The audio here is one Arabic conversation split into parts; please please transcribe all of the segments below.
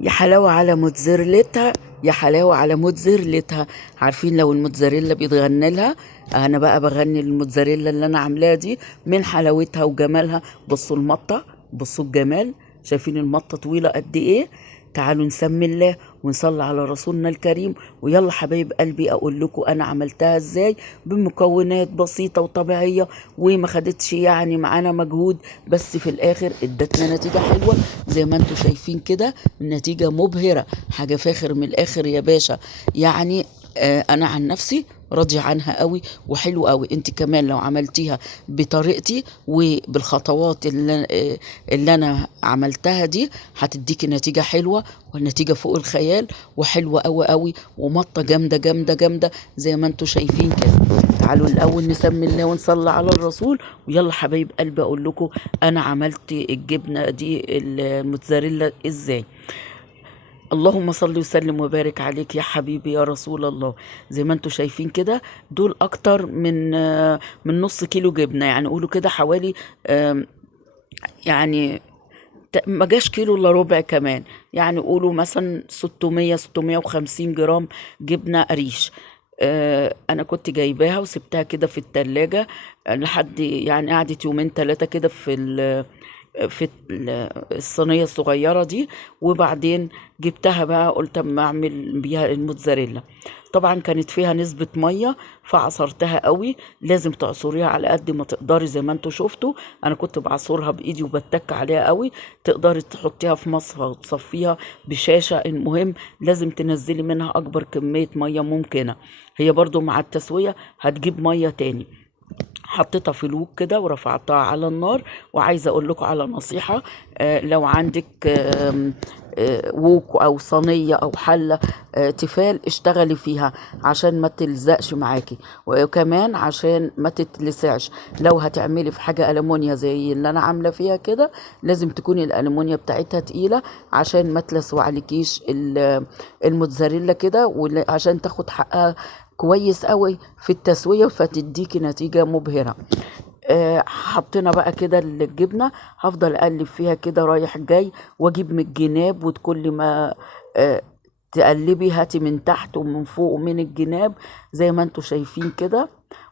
يا حلاوة على موتزاريلتها، يا حلاوة على موتزاريلتها. عارفين لو الموتزاريلا بيتغنى لها، انا بقى بغني الموتزاريلا اللي انا عاملاها دي من حلاوتها وجمالها. بصوا المطة، بصوا الجمال، شايفين المطة طويلة قد ايه؟ تعالوا نسمي الله ونصلي على رسولنا الكريم. ويلا حبايب قلبي اقول لكم انا عملتها ازاي، بمكونات بسيطة وطبيعية، وما خدتش يعني معانا مجهود، بس في الاخر ادتنا نتيجة حلوة زي ما انتم شايفين كده. نتيجة مبهرة، حاجة فاخر من الاخر يا باشا. يعني انا عن نفسي راضية عنها قوي وحلو قوي. انت كمان لو عملتيها بطريقتي وبالخطوات اللي انا عملتها دي هتديكي نتيجة حلوة، والنتيجة فوق الخيال، وحلوة قوي قوي، ومطة جامدة جامدة جامدة زي ما انتم شايفين كده. تعالوا الاول نسمي الله ونصلي على الرسول. ويلا حبايب قلبي اقول لكم انا عملت الجبنة دي الموتزاريلا ازاي. اللهم صل وسلم وبارك عليك يا حبيبي يا رسول الله. زي ما انتم شايفين كده، دول اكتر من نص كيلو جبنة، يعني قولوا كده حوالي يعني ما جاش كيلو الا ربع كمان. يعني قولوا مثلا 600 650 جرام جبنة قريش. انا كنت جايباها وسبتها كده في التلاجة لحد يعني قعدت يومين ثلاثة كده الصينية الصغيرة دي. وبعدين جبتها بقى قلت اما اعمل بيها الموتزاريلا. طبعا كانت فيها نسبة مية فعصرتها قوي، لازم تعصريها على قد ما تقدري زي ما انتوا شفتوا. انا كنت بعصرها بايدي وبتك عليها قوي. تقدري تحطيها في مصفى وتصفيها بشاشة، المهم لازم تنزلي منها اكبر كمية مية ممكنة. هي برضو مع التسوية هتجيب مية تاني. حطيتها في الوك كده ورفعتها على النار. وعايزه اقول لكم على نصيحه، لو عندك ووك او صينيه او حله تيفال، اشتغلي فيها عشان ما تلزقش معاكي، وكمان عشان ما تتلسعش. لو هتعملي في حاجه المونيا زي اللي انا عامله فيها كده، لازم تكوني الالمونيا بتاعتها تقيله عشان ما تلسوعلكيش الموتزاريلا كده، وعشان تاخد حقها كويس قوي في التسوية فتديكي نتيجة مبهرة. حطينا بقى كده الجبنة، هفضل اقلب فيها كده رايح جاي، واجيب من الجناب، وكل ما آه تقلبي هاتي من تحت ومن فوق ومن الجناب زي ما انتوا شايفين كده.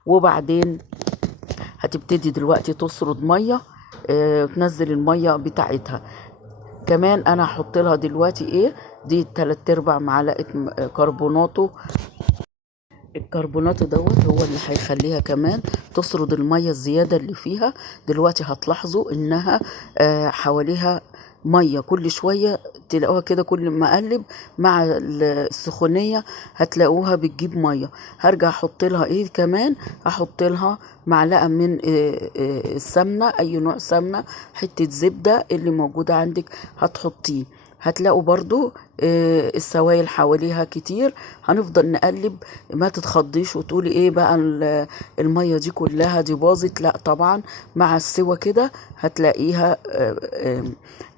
وبعدين هتبتدي دلوقتي تسرد مية، تنزل المية بتاعتها. كمان انا هحط لها دلوقتي ايه، دي 3/4 معلقة كربوناتو. الكربونات دوت هو اللي هيخليها كمان تسرد المية الزيادة اللي فيها. دلوقتي هتلاحظوا انها حواليها مية كل شوية، تلاقوها كده كل ما اقلب مع السخونية هتلاقوها بتجيب مية. هرجع احط لها ايه كمان، احط لها معلقة من السمنة، اي نوع سمنة، حتة زبدة اللي موجودة عندك هتحطيه. هتلاقوا برضو السوائل حواليها كتير. هنفضل نقلب، ما تتخضيش وتقولي ايه بقى المية دي كلها دي باظت، لا طبعا. مع السوا كده هتلاقيها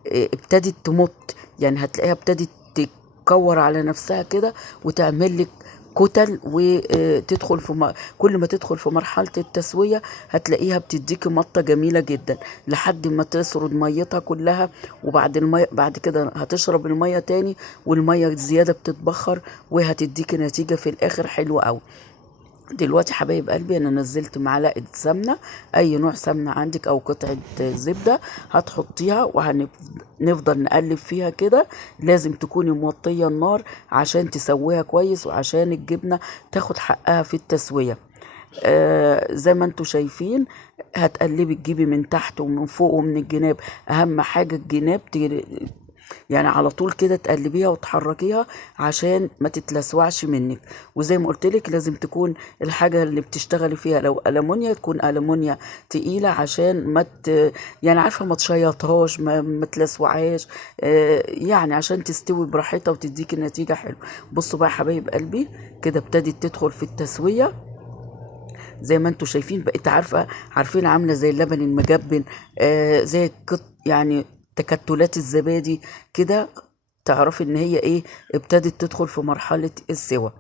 ابتدت تمط، يعني هتلاقيها ابتدت تكور على نفسها كده وتعمل لك كتل، وتدخل كل ما تدخل في مرحلة التسوية هتلاقيها بتديكي مطة جميلة جدا لحد ما تسرد ميتها كلها. وبعد المية بعد كده هتشرب المية تاني، والمية الزيادة بتتبخر وهتديكي نتيجة في الآخر حلوة قوي. دلوقتي حبايب قلبي انا نزلت معلقه سمنه، اي نوع سمنه عندك او قطعه زبده هتحطيها، وهنفضل نقلب فيها كده. لازم تكوني موطيه النار عشان تسويها كويس، وعشان الجبنه تاخد حقها في التسويه. زي ما انتوا شايفين هتقلبي تجيبي من تحت ومن فوق ومن الجناب. اهم حاجه الجناب يعني على طول كده تقلبيها وتحركيها عشان ما تتلسوعش منك. وزي ما قلت لك لازم تكون الحاجة اللي بتشتغلي فيها لو ألمونيا تكون ألمونيا تقيلة، عشان يعني عارفة ما تشيطهاش ما تلسوعهاش، يعني عشان تستوي براحتها وتديكي نتيجة حلوة. بصوا بقى حبايب قلبي كده ابتدت تدخل في التسوية زي ما انتوا شايفين. بقيت عارفين عاملة زي اللبن المجبن، زي يعني تكتلات الزبادي كده. تعرفي ان هي ايه، ابتدت تدخل في مرحلة السوى.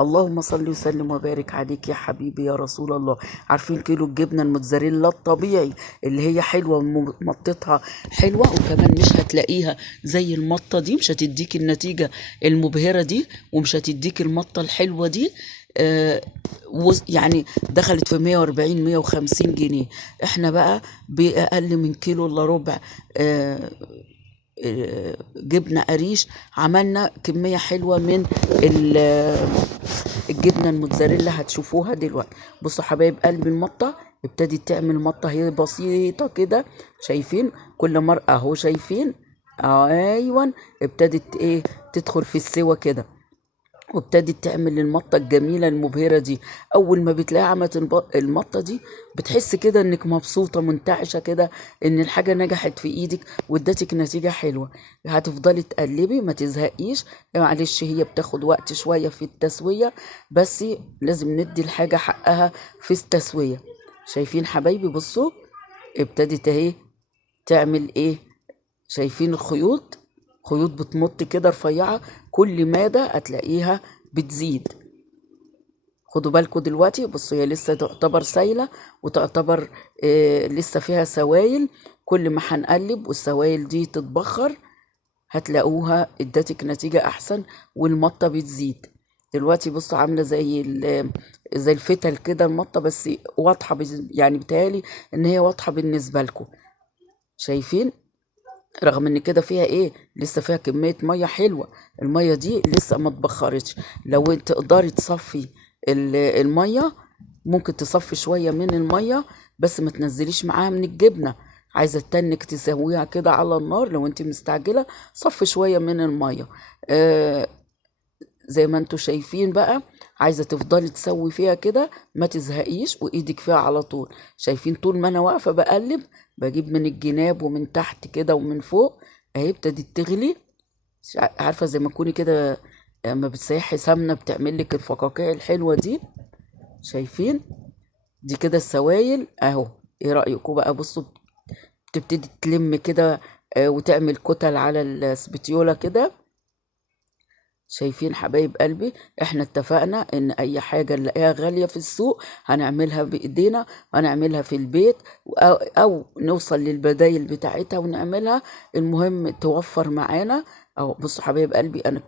اللهم صل وسلم وبارك عليك يا حبيبي يا رسول الله. عارفين كيلو الجبنه الموتزاريلا الطبيعي اللي هي حلوه ومطتها حلوه، وكمان مش هتلاقيها زي المطه دي، مش هتديك النتيجه المبهره دي، ومش هتديك المطه الحلوه دي. يعني دخلت في 140 150 جنيه. احنا بقى بأقل من كيلو الا ربع جبنة قريش عملنا كمية حلوة من الجبنة الموتزاريلا، هتشوفوها دلوقتي. بصوا حبايب قلبي، المطة ابتدت تعمل مطة هي بسيطة كده، شايفين كل مرة اهو، شايفين ايوه ابتدت ايه تدخل في السوا كده، وابتدت تعمل المطة الجميلة المبهرة دي. أول ما بتلاقي عملت المطة دي بتحس كده إنك مبسوطة منتعشة كده، إن الحاجة نجحت في إيدك وادتك نتيجة حلوة. هتفضلي تقلبي ما تزهقيش، معلش هي بتاخد وقت شوية في التسوية، بس لازم ندي الحاجة حقها في التسوية. شايفين حبايبي؟ بصوا ابتدت اهي تعمل ايه، شايفين الخيوط؟ خيوط بتمط كده رفيعة، كل مادة هتلاقيها بتزيد. خدوا بالكم دلوقتي، بصوا هي لسه تعتبر سايلة وتعتبر لسه فيها سوائل. كل ما هنقلب والسوائل دي تتبخر هتلاقوها ادتك نتيجة احسن والمطة بتزيد. دلوقتي بصوا عاملة زي الفتل كده المطة، بس واضحة يعني بتهيألي ان هي واضحة بالنسبة لكم. شايفين؟ رغم ان كده فيها ايه، لسه فيها كمية مية حلوة، المية دي لسه ما اتبخرتش. لو انت تقدري تصفي المية، ممكن تصفي شوية من المية، بس ما تنزليش معاها من الجبنة. عايزة تنك تسويها كده على النار، لو انت مستعجلة صفي شوية من المية. زي ما انتوا شايفين بقى، عايزة تفضلي تسوي فيها كده ما تزهقيش وايدك فيها على طول. شايفين؟ طول ما انا واقفة بقلب بجيب من الجناب ومن تحت كده ومن فوق، اهي ابتدت تغلي. عارفة زي ما تكوني كده اما بتسيحي سمنة بتعمل لك الفقاقيع الحلوة دي. شايفين؟ دي كده السوائل اهو. ايه رأيكم بقى؟ بصوا بتبتدي تلم كده وتعمل كتل على السبتيولا كده. شايفين حبايب قلبي؟ احنا اتفقنا ان اي حاجة نلاقيها غالية في السوق هنعملها بايدينا، هنعملها في البيت، او نوصل للبدايل بتاعتها ونعملها، المهم توفر معانا. او بصوا حبايب قلبي، انا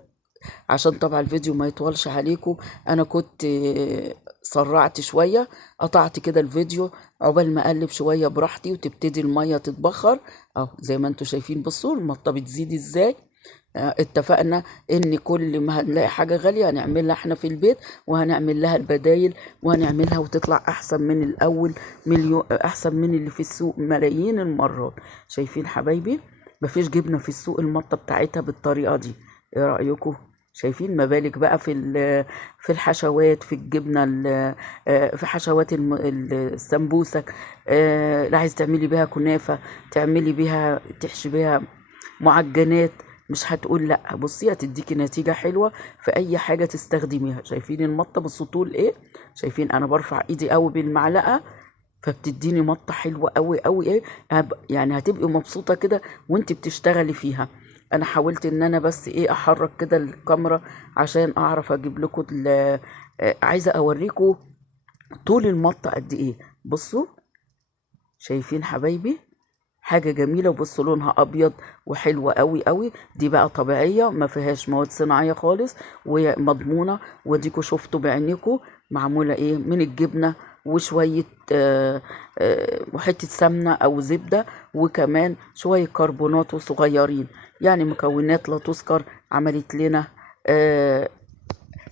عشان طبعا الفيديو ما يطولش عليكم، انا كنت سرعت شوية، قطعت كده الفيديو عقبال ما اقلب شوية براحتي وتبتدي المية تتبخر. اهو زي ما انتوا شايفين، بصوا المطة بتزيد ازاي. اتفقنا ان كل ما هنلاقي حاجة غالية هنعملها احنا في البيت، وهنعمل لها البدايل، وهنعملها وتطلع احسن من الاول، احسن من اللي في السوق ملايين المرات. شايفين حبايبي؟ مفيش جبنة في السوق المطة بتاعتها بالطريقة دي. ايه رأيكم؟ شايفين؟ ما بالك بقى في الحشوات، في الجبنة في حشوات السمبوسك. لا عايز تعملي بيها كنافة، تعملي بيها تحشي بيها معجنات، مش هتقول لا. بصي هتديكي نتيجة حلوة في اي حاجة تستخدميها. شايفين المطة؟ بصوا طول ايه. شايفين؟ انا برفع ايدي قوي بالمعلقة فبتديني مطة حلوة قوي قوي. ايه يعني هتبقي مبسوطة كده وانت بتشتغلي فيها. انا حاولت ان انا بس ايه احرك كده الكاميرا عشان اعرف اجيب لكم عايزة اوريكم طول المطة قد ايه. بصوا شايفين حبايبي؟ حاجة جميلة. وبصوا لونها أبيض وحلوة قوي قوي. دي بقى طبيعية ما فيهاش مواد صناعية خالص ومضمونة، وديكوا شفتوا بعينيكوا معمولة ايه من الجبنة وشوية وحتة سمنة أو زبدة، وكمان شوية كربونات صغيرين، يعني مكونات لا تذكر. عملت لنا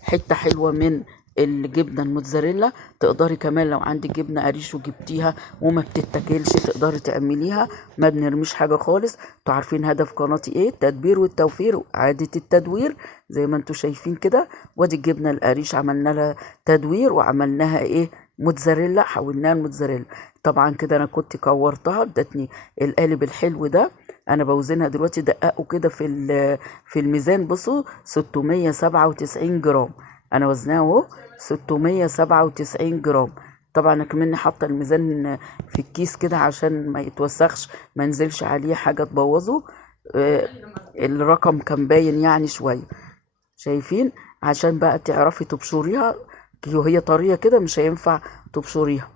حتة حلوة من الجبنة الموتزاريلا. تقدري كمان لو عندك جبنة قريش وجبتيها وما بتتاكلش تقدري تعمليها، ما بنرميش حاجة خالص. انتوا عارفين هدف قناتي ايه؟ التدبير والتوفير وإعادة التدوير، زي ما انتوا شايفين كده. وادي الجبنة القريش عملنا لها تدوير وعملناها ايه موتزاريلا، حولناها الموتزاريلا. طبعا كده انا كنت كورتها ادتني القالب الحلو ده. انا بوزنها دلوقتي، دققوا كده في الميزان، بصوا 697 جرام. انا وزنها اهو 697 جرام. طبعا انا كمان حاطه الميزان في الكيس كده عشان ما يتوسخش، ما ينزلش عليه حاجه تبوظه. الرقم كان باين يعني شويه. شايفين؟ عشان بقى تعرفي تبشريها. وهي طرية كده مش هينفع تبشريها.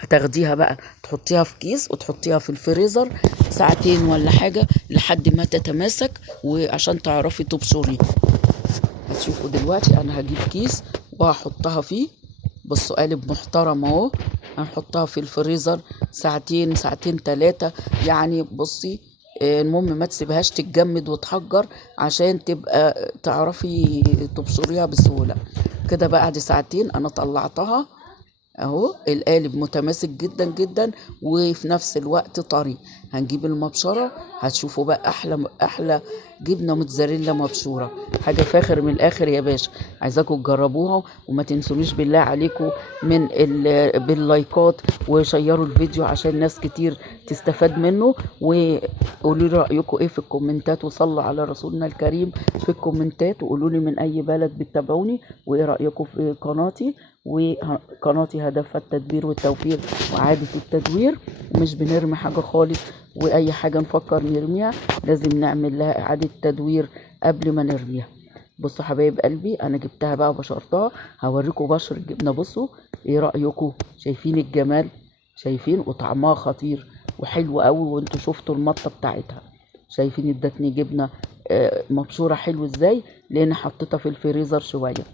هتاخديها بقى تحطيها في كيس وتحطيها في الفريزر ساعتين ولا حاجة لحد ما تتماسك وعشان تعرفي تبشريها. هتشوفوا دلوقتي انا هجيب كيس وهحطها فيه. بصوا قالب محترم اهو. هنحطها في الفريزر ساعتين ساعتين 3 يعني. بصي المهم ما تسيبهاش تتجمد وتحجر عشان تبقى تعرفي تبشريها بسهولة كده. بعد ساعتين انا طلعتها اهو. القالب متماسك جدا جدا وفي نفس الوقت طري. هنجيب المبشره. هتشوفوا بقى احلى جبنه موتزاريلا مبشوره. حاجه فاخر من الاخر يا باشا. عايزاكم تجربوها وما تنسونيش بالله عليكم باللايكات وشيروا الفيديو عشان ناس كتير تستفاد منه. وقولوا لي رايكم ايه في الكومنتات وصلوا على رسولنا الكريم في الكومنتات. وقولوا لي من اي بلد بتتابعوني وايه رايكم في قناتي. وقناتي هدفها التدبير والتوفير وإعادة التدوير. مش بنرمي حاجة خالص. وأي حاجة نفكر نرميها لازم نعمل لها إعادة تدوير قبل ما نرميها. بصوا حبايب قلبي أنا جبتها بقى وبشرتها. هوريكم بشر الجبنة. بصوا إيه رأيكم؟ شايفين الجمال؟ شايفين؟ وطعمها خطير وحلو قوي. وانتوا شفتوا المطة بتاعتها. شايفين ادتني جبنة مبشورة حلو ازاي؟ لأن حطيتها في الفريزر شوية.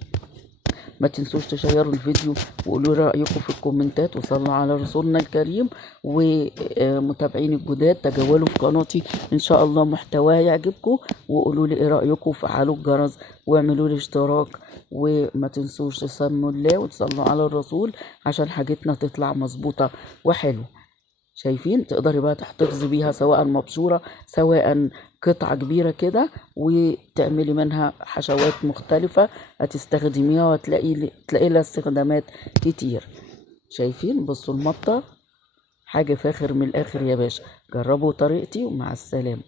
ما تنسوش تشيروا الفيديو وقولوا رأيكم في الكومنتات وصلوا على رسولنا الكريم. ومتابعين الجداد تجولوا في قناتي ان شاء الله محتواها يعجبكم. وقولوا لي ايه رأيكم وفعلوا الجرس واعملوا لي اشتراك. وما تنسوش تسموا الله وتصلوا على الرسول عشان حاجتنا تطلع مظبوطة وحلوة. شايفين؟ تقدري بقى تحتفظي بيها سواء مبشورة سواء قطعة كبيرة كده وتعملي منها حشوات مختلفة. هتستخدميها تلاقي لها استخدامات كتير. شايفين؟ بصوا المطة حاجة فاخر من الآخر يا باشا. جربوا طريقتي ومع السلامة.